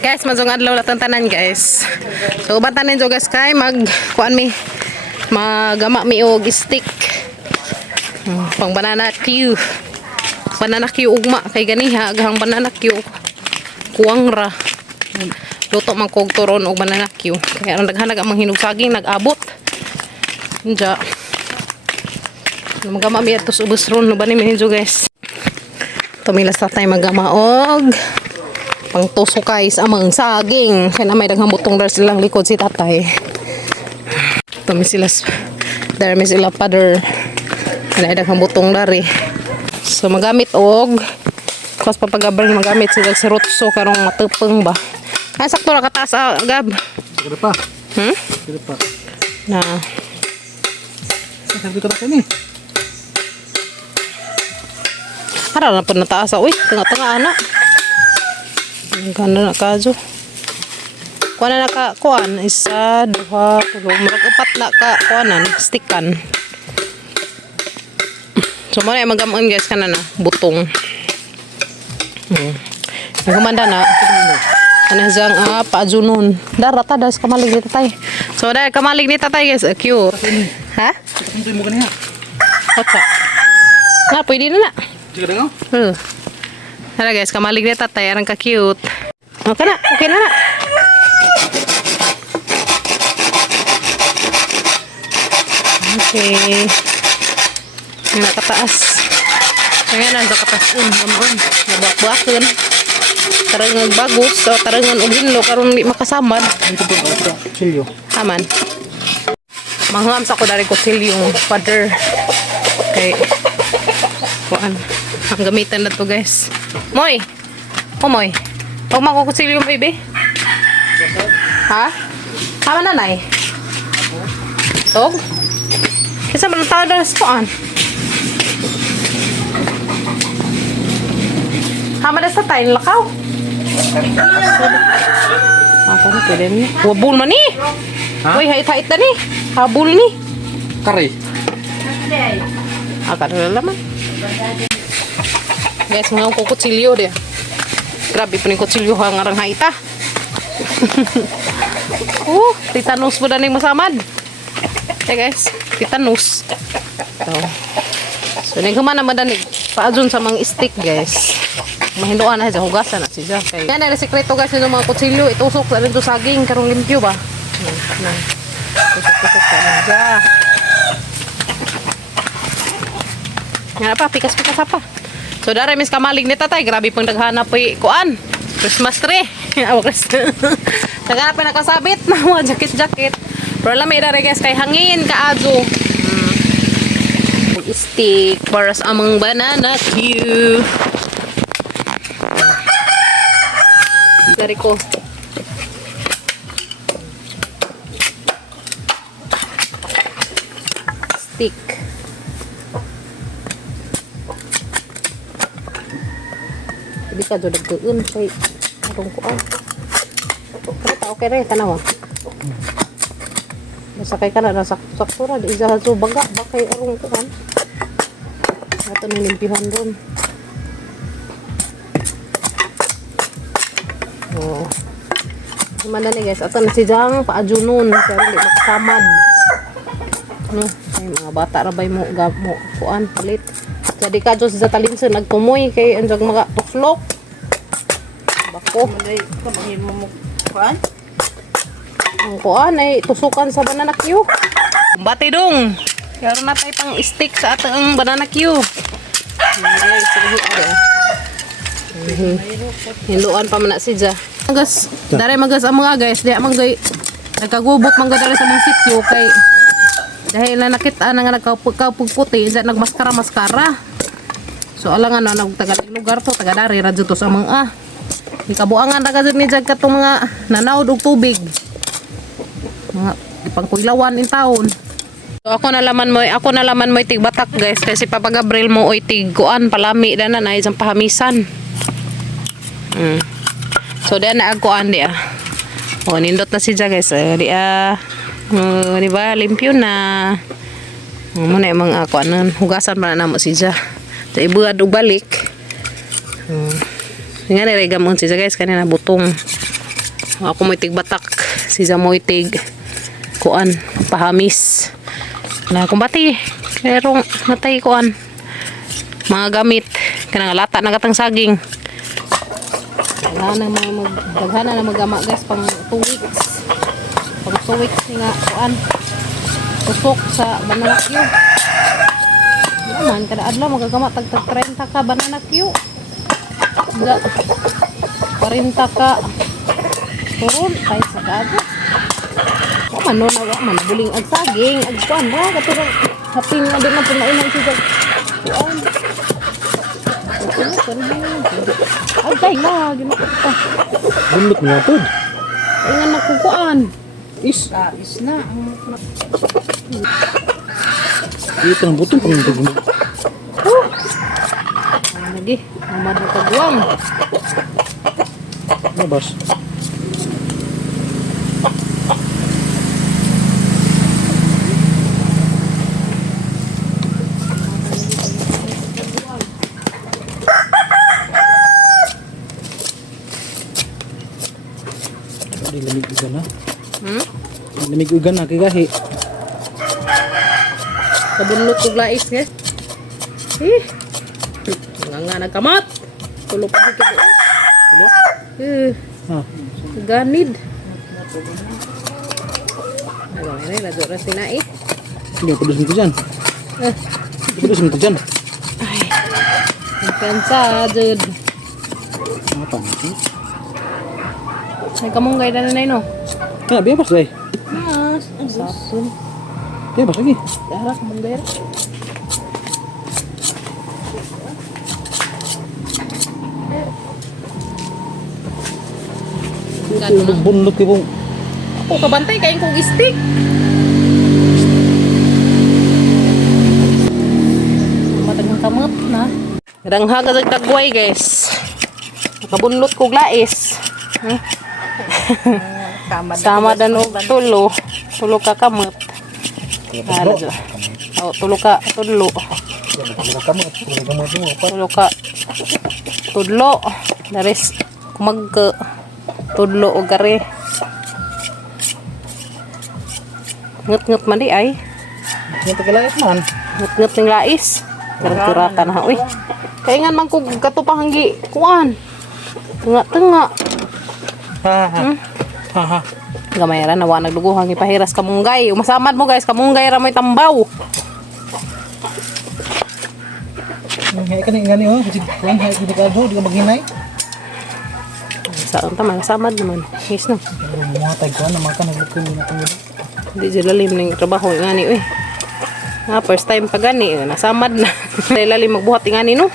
Guys, mazong adlaw na tanan guys. So ubantanin jo guys kay kuan mi magama mi og stick. Pang banana Q. Banana Q ugma kay ganiha aghang banana Q. Kuwang ra. Luto man kog turon og banana Q. Kaya ang daghan ang manghinog saging nag-abot. Unja. Magama mi atos ubos ron no bani mi guys. Tumilas ta tay magama og pang tusukay sa amang saging kaya na may daghang butong dar silang likod si tatay. Tumi sila dar mi sila pader kaya daghang butong dar eh. So magamit og kos papagabal magamit sila sirutso karong matepeng ba. Ay sakto ra kataas agab. Sige pa. Sige pa. Na. Sabi ko na kani. Ara na pud nataas uy, tengah-tengah ana. Ganda na kaso. Kuha na naka, kuhan, isa, duha, tulog, marag upat na ka, kuhanan, stickan. So, muna yung magamaan guys, ka na butong. Nagumanda na. Ano siyang, paajunon. Darata, das kamalig ni tatay. So, dahil kamalig ni tatay guys, cute. Ha? Hindi mo kaniya. Kotsa. Nga, pwede na na. Sige na nga. Hala guys, kamalig ni tatay, arang ka-cute. Okay na, okay na na. Okay. Yung nakataas. Kaya na, nakataas un. Nabak-bakun. Tarangan bagus, so tarangan uginlo, karong di makasamad. Ito po, chilyo. Aman. Mangham sa ko dari kutsilyo yung father. Okay. Kuan. Ang gamitan na to guys. Moy! Moy! Huwag makukutsilyo yung baby. Ha? Tama na nay? Tog? Kasi man tao na sa kuan. Tama na sa tayo lakaw. Apa na pwede niya? Wabul man ni! Uy, hait-hait na ni. Habul ni. Kari. Agad na laman. Guys, mga kukutsilyo dia. Grabe po ni kutsilyo ang arang haita. Titanus po na ning masamad. Okay guys, titanus. So, naghuman naman na paadun sa mga stick guys. Mahinduan na sa hugasan na siya. Yan ang sekreto guys ng mga kutsilyo. Itusok sa rin to saging, karong limpyo ba? Tusok-tusok sa rin siya. Yan pa, pikas-pikas pa. So, dari mis kamalig ni tatay. Grabe pang naghanap po kuan. Christmas tree. Naghanap po nakasabit na mga jacket-jacket. Pero alam may dari guys kay hangin kaadyo. Stick para sa amang banana Q. Dari ko. Stick. Hindi ka doon nagtuun kay atong kuan. Pero okay rin, tanawa. Masakay ka na, nasakto na. Isa sa baga, bakay arong kuan. Ito na limpihan doon. Oh. Gimana nih guys, ito na si Jang paajunon. Pero hindi makasamad. Ano? Ay, mga bata rabay mo, kuan, palit. Jadi ka Diyos sa talinson nagtumoy kay anjag mga tuslok. Bako. Ang kuan ay tusukan sa banana Q. Bati dong. Karon na tay pang stick sa atang banana Q. Hinduan pa man na siya. Magas, dare magas ang mga guys, di amagay nagkagubok man dare sa mga sityo kay dahil na nakita na nga nagkapugputi, nagmaskara-maskara. So alang ano nagtagaling lugar to, tagadari radyo to sa mga ikabuangan ra gud ni jag katong mga nanawd og tubig. Mga ipangkuilawan in taon. So ako nalaman mo tig batak guys kasi Papa Gabriel mo oy tig kuan palami na na isang pahamisan. So dan na kuan dia. Oh nindot na si guys. Dia di ba limpyo na. Mo na mga kuan hugasan pa na mo si ja. So ibuad og balik. Nga niregamon siya guys kanina butong. Ako mo'y tig batak. Si Zamoy tig kuan pahamis. Na kumbati. Pero natay kuan. Mga gamit. Kanang lata na katang saging. Daghana na magama guys pang 2 weeks. Pang 2 weeks nga kuan. Tusok sa banana Q. Naman kada adlaw magagama tag 30 ka banana Q. 40 ka turon ay sa kago. Mano na man buling ag saging ag kuan ra katong haping nga din na punaon siya. Kuan. Ay day na ginakita. Bunot mo na tod. Ay nga nakukuan. Is Na. ito ang butong pang tug mo. Lagi, mamad na kaguang. Labas. Di lamig ugan na. Lamig ugan na kigahi. Kabunlot ko glais nga. Nga nagkamat. Tulo pa dito. Hello? Ah, Ganid. Ano na lago ra sinai. hindi pedus mo dyan. Pedus mo dyan. Ay. Kansa jud. Apa nih? May kamunggay na nanay no. Kaya bebas deh. Mas, sapun. Bebas lagi. Darah kamunggay ra. Bunot ko pong. Ako kabantay kayong kong stick. Matagang kamot na. Ranghaga sa tagway guys. Nakabunlot ko glais. Sama dan og tulo. Tulo ka kamot. Oh, tulo ka tulo. Tulo ka tudlo. Daris kumagka tudlo o gari. Ngut-ngut man di ay. Yang terkelait man. Ngut-ngut ng lais. Garang-kuratan ha. Uy. Kaya nga man kung katupang hanggi. Kuan. Tunga-tunga. Ha. Gamay ra nawa nagduguhang ipahiras kamunggay. Umasamad mo guys. Kamunggay ra may tambaw. Hay ka ning gani oh. Kuan hay di ka do, di ka maghinay. Saan tama. Samad naman. Yes no. Mga tay kuan naman ka naglukon na tungod. Hindi sila lalim ng trabaho nga ni. Uy. First time pa gani. Nasamad na. Lalim magbuhat nga ni no.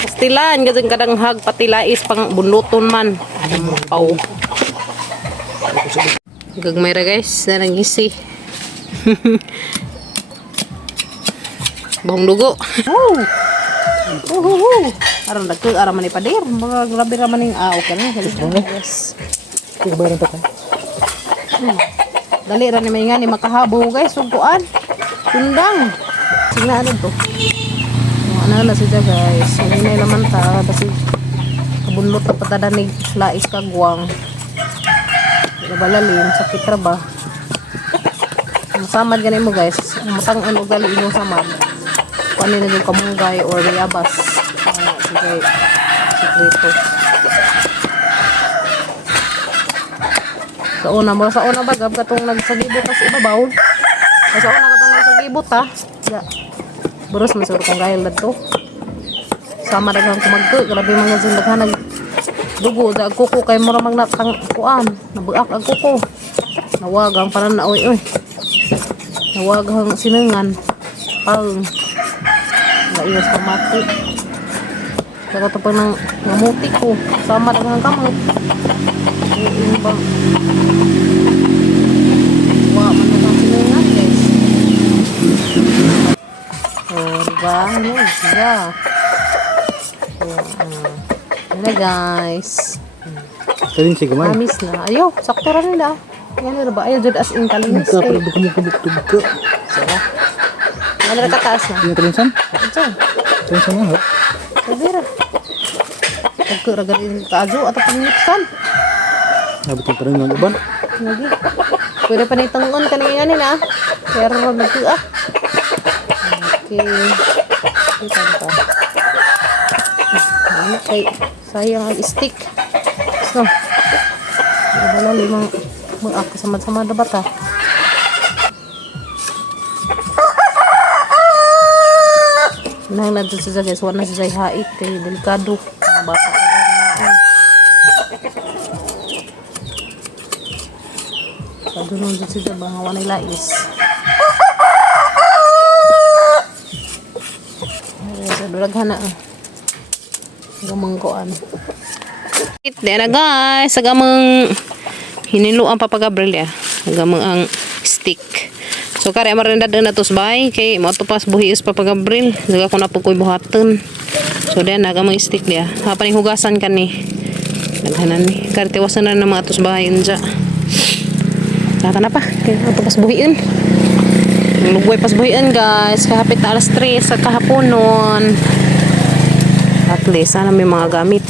Pastilan. Gazang kadanghag patilais pang bunluton man. Pau. Gagmay ra guys. Narangisi. Bahong dugo. Aron dagkag ara man ipader. Mga grabe ra man ning okay na. Yes. Kaya bayaran ta kay. Dali ra ni may nga ni makahabo guys. Sugpuan. Tundang. Sina ano to? Ano na siya guys. Mahinay naman ta. Kasi kabunlot na patadanig lais kagwang. Nabalalim. Sakit ra ba? Masamad ganin mo guys. Matangan o gali inyong samad. Kung ano yung kamunggay or riyabas. Sige. Sikreto. Sa una ba gab katong nagsagibot sa ibabaw. Sa una katong nagsagibot ha. Ya. Buros masuro kong gahil dito. Sama dagang kumagto. Grabe mga sindaghan dugo. Sa kuko kay mura mag kuan. Nabuak ang kuko. Nawagang panan na oy. Nawagang sinungan. Pang. Naiwas pa mati. Saka ito pa ng ngamuti ko. Sama dagang kamot. Yung bang wah man ang sinungan guys. Oh diba? Ano diba? Ano guys. Kaling si gamay. Amis na. Ayo, sakto ra nila. Yan na ba? Ayo jud as in kalinis Ka kay. pero bukog ka. Sira. Ano ra kataas na? Yung kalinsan? Ito. Kalinsan mo ha. Sabira. Pagkura galing kaajo at pangitan. Nabot pa rin ng uban. Lagi. Pwede pa nitungon kanina nila. Pero nagtu ah. Okay. Ito pa. Ay, sayang ang stick. So. Wala limang mag-ako sama-sama na bata. Nang nandun siya guys, wala siya hait kay delikado. Mga bata ka lang. Padunon dyan siya mga wanay lais. Sa duraghan na gamang koan. Di na guys, sa gamang hiniluan pa pag-abril ya. Gamang ang stick. So kare marindad na tos bay kay mo to pas buhis pa pag-abril. Daga ko na po koy buhaton. So den na gamang stick dia. Hapan hugasan kan ni. Naghanan ni. Kare tiwasan na mga tos bay unja. Naka na pa. Kay mo to pas buhiin. Lugoy pas buhiin guys. Kahapit alas 3 sa kahaponon. At least sana may mga gamit.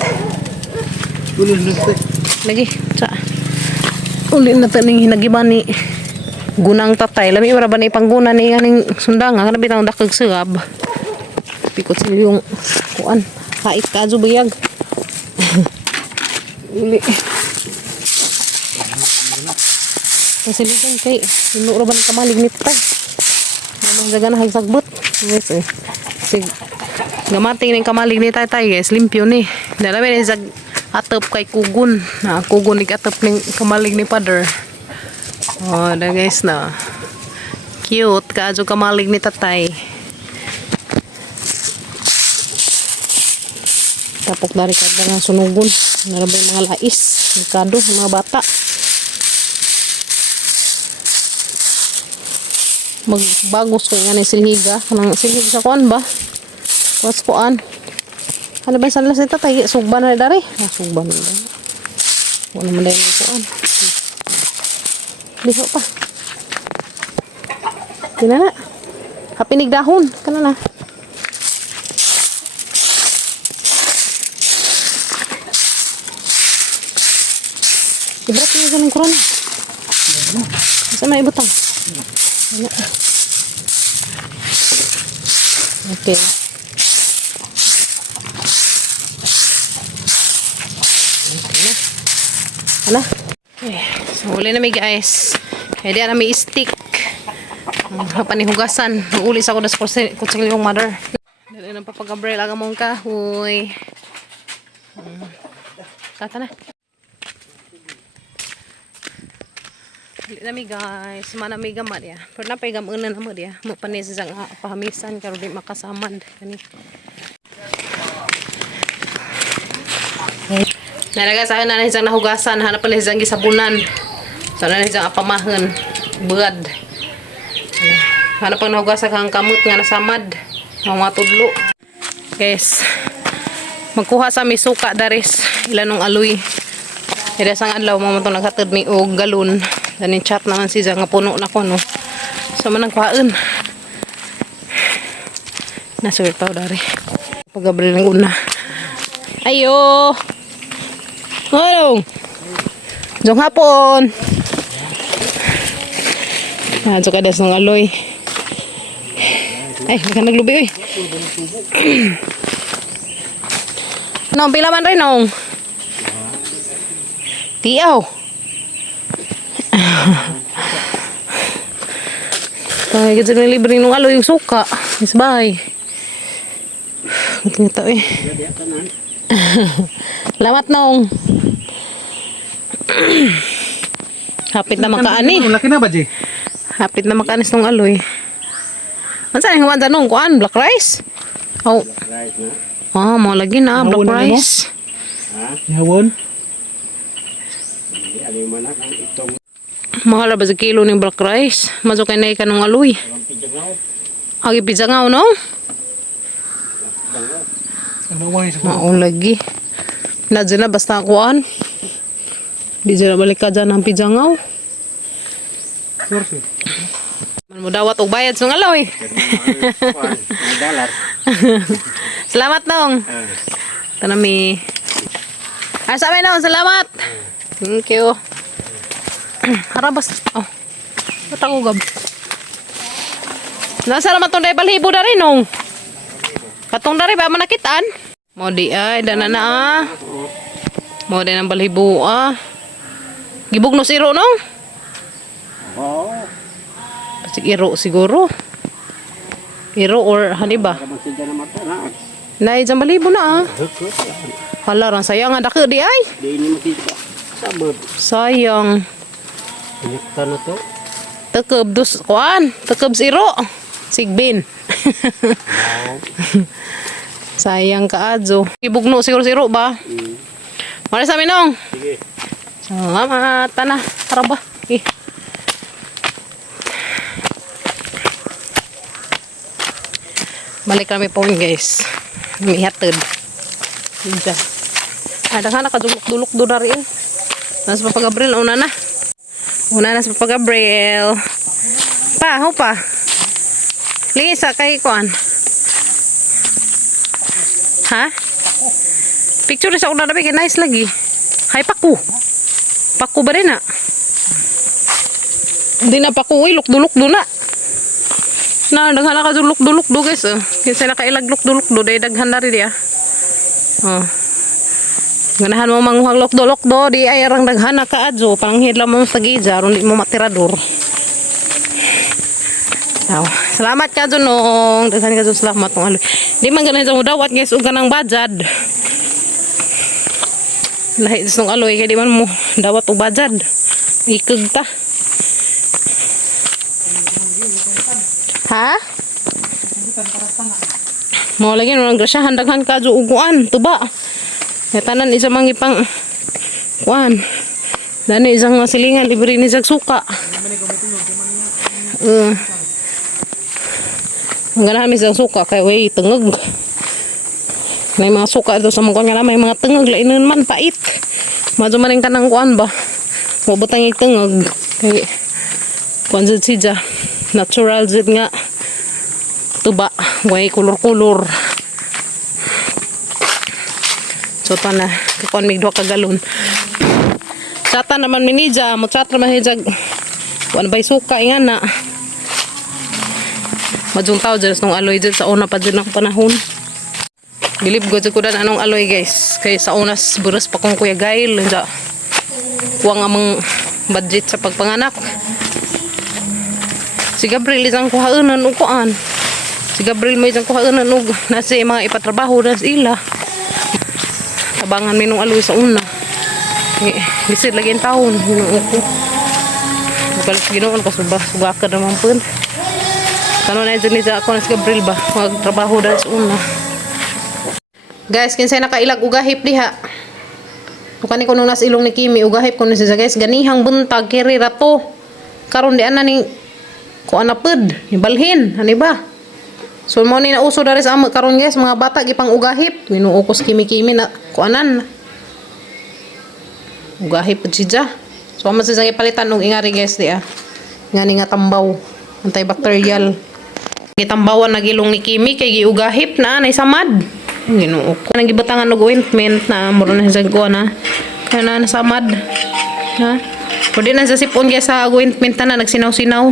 Lagi, sa uli na ito ning hinagiban ni gunang tatay. Lami mara ba ni pangguna ni aning sundanga kana bitang dakag segab. Pikot sila yung kuan. Hait ka ajo bayag. Uli. Kasi ligan kay sinuro ba ni kamalig ni tatay. Namang jaga na hagsagbot. Yes eh. Sig gamati ning kamalig ni tatay guys, limpyo ni. Dalami ni sag atop kay kugon na kugon ni atop ning kamalig ni father. Oh da guys na cute kaadyo kamalig ni tatay. Tapok dari kada nga sunugon narabay mga lais kado mga bata magbagos ko nga ni silhiga kanang silhig sa kuan ba was kuan. Ano ba sa lalas ito? Tayo, sugban na dari. Sugban na dari. Wala naman dahil ng kuan. Liho pa. Kina na. Hapinig dahon. Kana na. Ibrat niya dyan ng kuran. Saan na ibutang? Okay. Ala. Okay. So, uli na may guys. Kaya di na may stick. Panihugasan. Uli sa ko das kutsing yung mother. Dali na papagabrel. Aga mong kahoy. Tata na. Dali na may guys. Mana may gamad ya. Pero na pa'y gamunan na mo ya. Mo panis isang pahamisan. Karo di makasamad. Kani. Nalaga sa akin na isang nahugasan, hanap na isang gisabunan. So na isang apamahan, buad. Hanap pang nahugasan kang kamot nga nasamad, ang mga tudlo. Guys, magkuha sa misuka daris, ilan ng aloy. Ida sang adlaw mo itong naghatid mi og galon. Danin chat naman siya nga puno na ko no. So man nagkuhaan. Nasulit pa dari. Pag-abril ng una. Ayo! Ano? Jong hapon. So kadas ng aloy. Ay, baka naglubi oy. Nong pila man rin nong. Tiyaw. Kaya kita nang libre ng aloy yung suka. Isbay. Ito eh. Lamat nong. Hapit na makaani. Laki na ba, Jay? Hapit na makaanis ng aloy. Ano saan yung huwag nung kuan? Black rice? Oh. Ah, mau lagi na. Black rice. Yawon? Mahal ba sa kilo ng black rice? Masukay na ikan ng aloy. Agi pizza nga no? Ano wang isa? Mau lagi. Nadya na basta kuan. Di dyan na balik ka dyan ng pidyangaw. Sorry. Man mo dawat og bayad sa ngalaw eh. Salamat nong. Tanami. Asa may nong, salamat. Thank you. Harabas. Oh. Ba't ako gab? Nasa naman itong balhibo na rin, nung. Katong na rin ba manakitaan? Mo di ay, dana na ah. Mo din ang balhibo ah. Gibugnos iro, nung? Oo. Iro siguro. Iro or hani ba? Nay jam balibo na ah. Hala ran sayang ada ke di ay. Di ini makita. Sabot. Sayang. Nyekta na to. Tekeb dus kuan, tekeb siro. Sigbin. Sayang ka adjo. Ibugno siguro siro ba? Mari sa minong. Sige. Salamat tanah. Tara ba? Balik kami po guys. Mihatid. Diyan. Ada ka nakadulok-dulok doon na rin. Nasa Papa Gabriel, una na. Una na sa Papa Gabriel. Pa, ho pa. Lisa, kay kuan. Ha? Picture sa una na ba? Nice lagi. Hay, paku. Paku ba rin na? Hindi na paku. Luk-dulok doon na. Daghan na ka dulok-dulok do guys. Kinsa na kailaglok dulok do day daghan na rin dia. Oh. Ganahan mo manguhag lok-dulok do di ay arang daghan na ka adjo panghid lang mo tagija ron di mo matirador. Aw, salamat ka nung daghan ka salamat tong aloy. Di man ganan mo dawat guys ug ganang bajad. Lahi dis nung aloy kay di man mo dawat og bajad. Ikeg ta. Ha? Mau lagi nang grasyahan daghan ka jo uguan tuba. Ya tanan isa mangipang kuan. Dani isang masilingan libre ni jag suka. Ang ganahan mi sang suka kay way tengeg. May mga suka do sa mga nga may mga tengeg lainon man pait. Madyo man kanang kuan ba. Mo butang tengeg kay kuan jud sija. Natural jud nga tuba way kulor-kulor. So pa na kuan mig 2 ka galon. Chata naman minija mo chatra mahijag kuan bay suka ingana. Majung taw jud nung aloy jud sa una pa jud ng panahon. Bilib ko jud ko dan anong aloy guys kay sa unas buras pa kong kuya gail ja. Kuwang amang budget sa pagpanganak. Si Gabriel isang kuhaanan o kuan. Si Gabriel may isang kuhaanan o nasa mga ipatrabaho na sila. Tabangan may nung aloy sa una. Bisit lagi ang taon. Hinuong ko. Magalit ginoon ko subaka naman po. Kano na dyan nito ako na si Gabriel ba? Magtrabaho na sa una. Guys, kinsay nakailag ugahip diha. Tukani ko nung nasa ilong ni Kimi ugahip ko na siya guys. Ganihang buntag kiri rato. Karon di ana ning kuan na pud, ibalhin, ani ba? So mo ni nauso dari sa amo karon guys, mga bata gipang ugahip, ginuo ko kimi-kimi na kuanan. Ugahip pud siya. So amo sa palitan og ingari guys di ah. Ngani nga tambaw, antibacterial. Gitambawan na gilong ni Kimi kay giugahip na nay samad. Ginuo ko nang gibutangan og ointment na muro na sa kuan na. Kana na samad. Ha? Pwede na sa sipon guys sa ointment na nagsinaw-sinaw.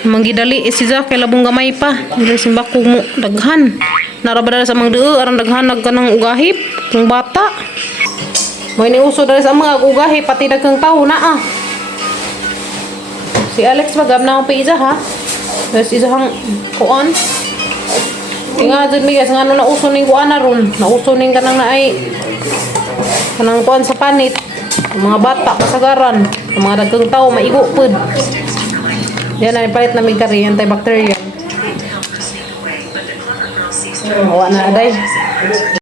Manggidali siya kay labong gamay pa. Ang simbako mo daghan. Narabada sa mga deo aron daghan nagkanang ugahip ng bata. May niuso dali sa mga ugahip pati daghang tawo na ah. Si Alex magab na pa isa ha. Des isa hang kuan. Tinga jud mi guys ngano na uso ning kuan ron. Nauso ning kanang naay kanang kuan sa panit. Ang mga bata kasagaran, ang mga daghang tawo maigo pud. Yan na palit na may kari, antibacterial. Awa na aday.